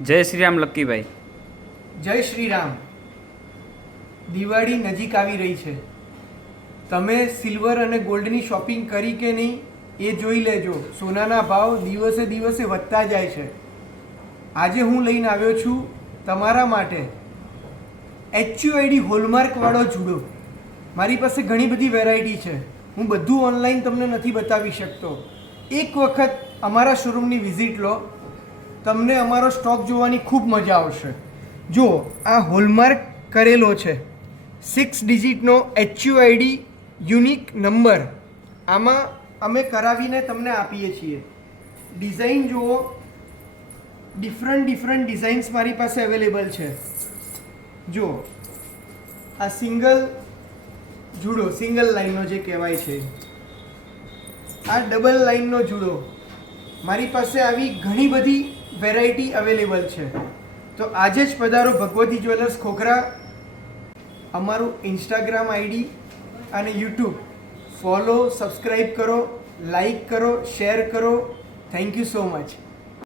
જય શ્રી રામ લક્કીભાઈ. જય શ્રી રામ. દિવાળી નજીક આવી રહી છે. તમે સિલ્વર અને ગોલ્ડની શોપિંગ કરી કે નહીં એ જોઈ લેજો. સોનાના ભાવ દિવસે દિવસે વધતા જાય છે. આજે હું લઈને આવ્યો છું તમારા માટે HUID હોલમાર્કવાળો જુડો. મારી પાસે ઘણી બધી વેરાયટી છે. હું બધું ઓનલાઈન તમને નથી બતાવી શકતો. એક વખત અમારા શોરૂમની વિઝિટ લો, તમને અમારો સ્ટોક જોવાની ખૂબ મજા આવશે. જો આ હોલમાર્ક કરેલો છે, 6 ડિજિટનો HUID યુનિક નંબર. આમાં અમે કરાવીને તમને આપીએ છીએ. ડિઝાઇન જુઓ, ડિફરન્ટ ડિઝાઇન્સ મારી પાસે અવેલેબલ છે. જુઓ, આ સિંગલ જુડો, સિંગલ લાઈનનો જે કહેવાય છે, આ ડબલ લાઈનનો જુડો. મારી પાસે આવી ઘણી બધી વેરાયટી અવેલેબલ છે. તો આજે જ પધારો ભગવતી જ્વેલર્સ ખોખરા. અમારું ઇન્સ્ટાગ્રામ ID અને યુટ્યુબ ફોલો, સબસ્ક્રાઈબ કરો, લાઈક કરો, શેર કરો. Thank you so much.